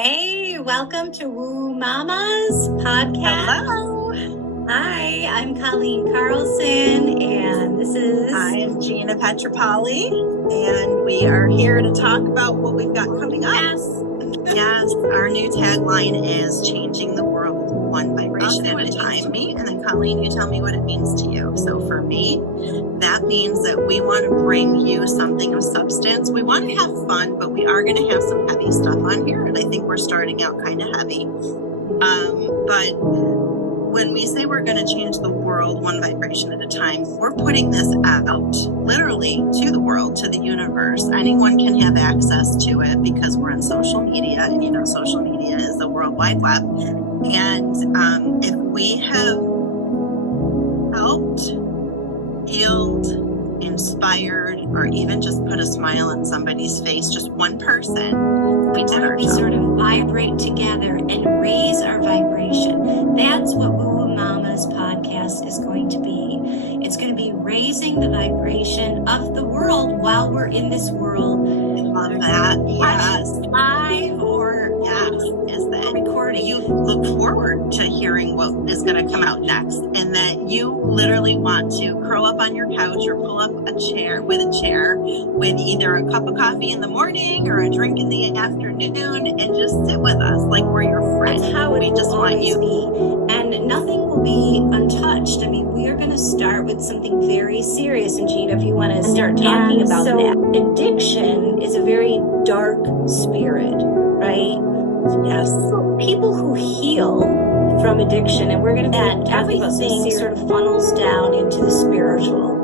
Hey, welcome to WooWooMommas podcast. Hello. Hi, I'm Colleen Carlson, and this is... I am Gina Petropoli, and we are here to talk about what we've got coming up. Yes, our new tagline is changing the world one vibration at a time. And then Colleen, you tell me what it means to you. So for me, that means that we want to bring you something of substance. We want to have fun, but we are going to have some heavy stuff on here. And I think we're starting out kind of heavy. But when we say we're going to change the world one vibration at a time, we're putting this out literally to the world, to the universe. Anyone can have access to it because we're on social media, and you know, social media is the World Wide Web. And if we have helped, healed, inspired, or even just put a smile on somebody's face, just one person, we did our We sort of vibrate together and raise our vibration. That's what WooWooMommas podcast is going to be. It's going to be raising the vibration of the world while we're in this world. I love that. Yes. Live or is that recording. You look forward to hearing what is going to come out next, and that you literally want to curl up on your couch or pull up a chair with either a cup of coffee in the morning or a drink in the afternoon and just sit with us like we're your friends. That's how we just want you. Be. And nothing will be untouched. I mean, we are going to start with something very serious. And Gina, if you want to start talking about that. Addiction is a very dark spirit, right? Yes. So people who heal from addiction, and we're going to be talking about things sort of funnels down into the spiritual.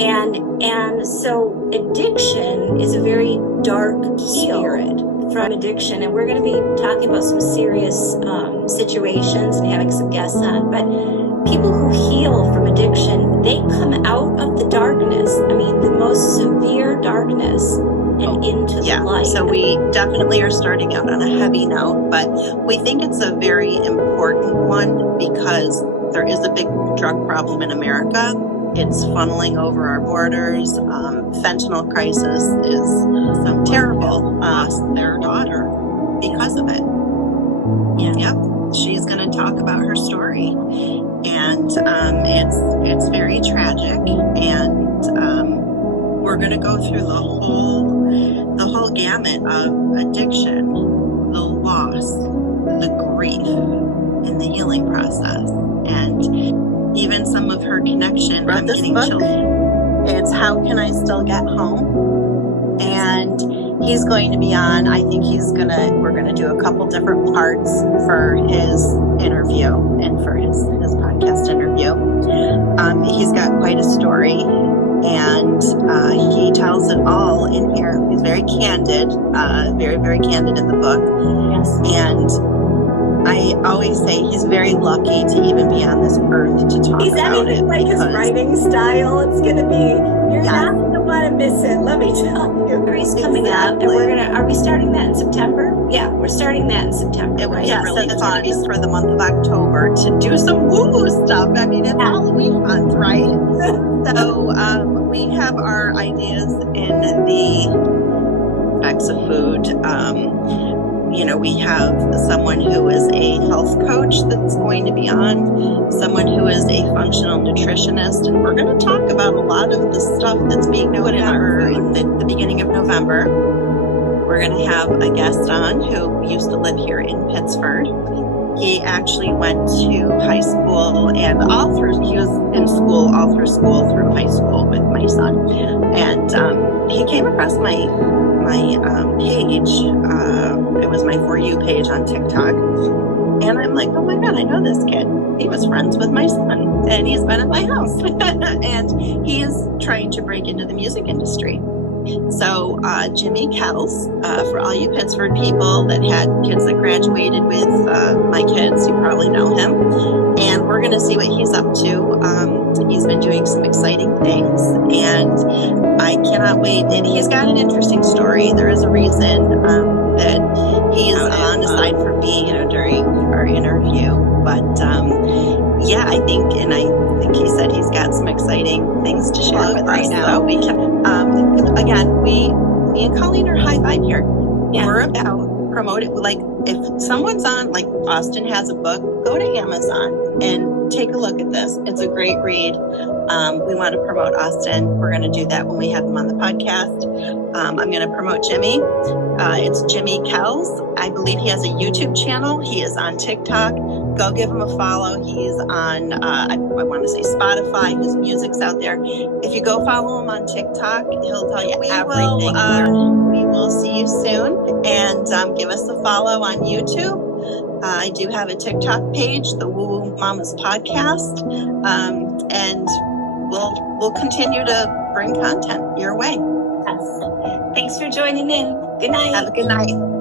And so addiction is a very dark spirit from addiction, and we're going to be talking about some serious situations and having some guests on. But people who heal from addiction, they come out of the darkness. I mean, the most severe darkness, and into the light. So we definitely are starting out on a heavy note, but we think it's a very important one because there is a big drug problem in America. It's funneling over our borders. Fentanyl crisis is so terrible. Lost their daughter because of it. Yeah. Yep. She's going to talk about her story, and it's very tragic. And we're going to go through the whole gamut of addiction, the loss, the grief, and the healing process, and even some of her connection on getting children. It's How Can I Still Get Home? And he's going to be on. I think we're gonna do a couple different parts for his interview and for his podcast interview. He's got quite a story, and he tells it all in here. He's very candid, very, very candid in the book. Yes. And I always say he's very lucky to even be on this earth to talk about it. He's not even like his writing style. It's going to be, you're not going to want to miss it. Let me tell you. He's coming out, and are we starting that in September? Yeah, we're starting that in September. It was really fun for the month of October to do some woo-woo stuff. I mean, it's Halloween month, right? So we have our ideas in the types of food. We have someone who is a health coach that's going to be on, someone who is a functional nutritionist, and we're going to talk about a lot of the stuff that's being put in the beginning of November. We're going to have a guest on who used to live here in Pittsford. He actually went to high school, and he was in school all through high school with my son. And he came across my page. It was my For You page on TikTok. And I'm like, oh my God, I know this kid. He was friends with my son, and he's been at my house. And he is trying to break into the music industry. So Jimmy Kells, for all you Pittsford people that had kids that graduated with my kids, you probably know him. And we're going to see what he's up to. He's been doing some exciting things, and I cannot wait. And he's got an interesting story. There is a reason that he is on aside from me, during our interview. But I think he said he's got some exciting things to share with us. Now. So we can, me and Colleen are high vibe here. Yeah. We're about promoting, like if someone's on, like Austin has a book, go to Amazon and take a look at this. It's a great read. We want to promote Austin. We're going to do that when we have him on the podcast. I'm going to promote Jimmy. It's Jimmy Kells. I believe he has a YouTube channel. He is on TikTok. Go give him a follow. He's on, I want to say Spotify. His music's out there. If you go follow him on TikTok, he'll tell you everything. We will see you soon. And give us a follow on YouTube. I do have a TikTok page, the WooWooMommas podcast. And we'll continue to bring content your way. Yes. Thanks for joining in. Good night. Have a good night.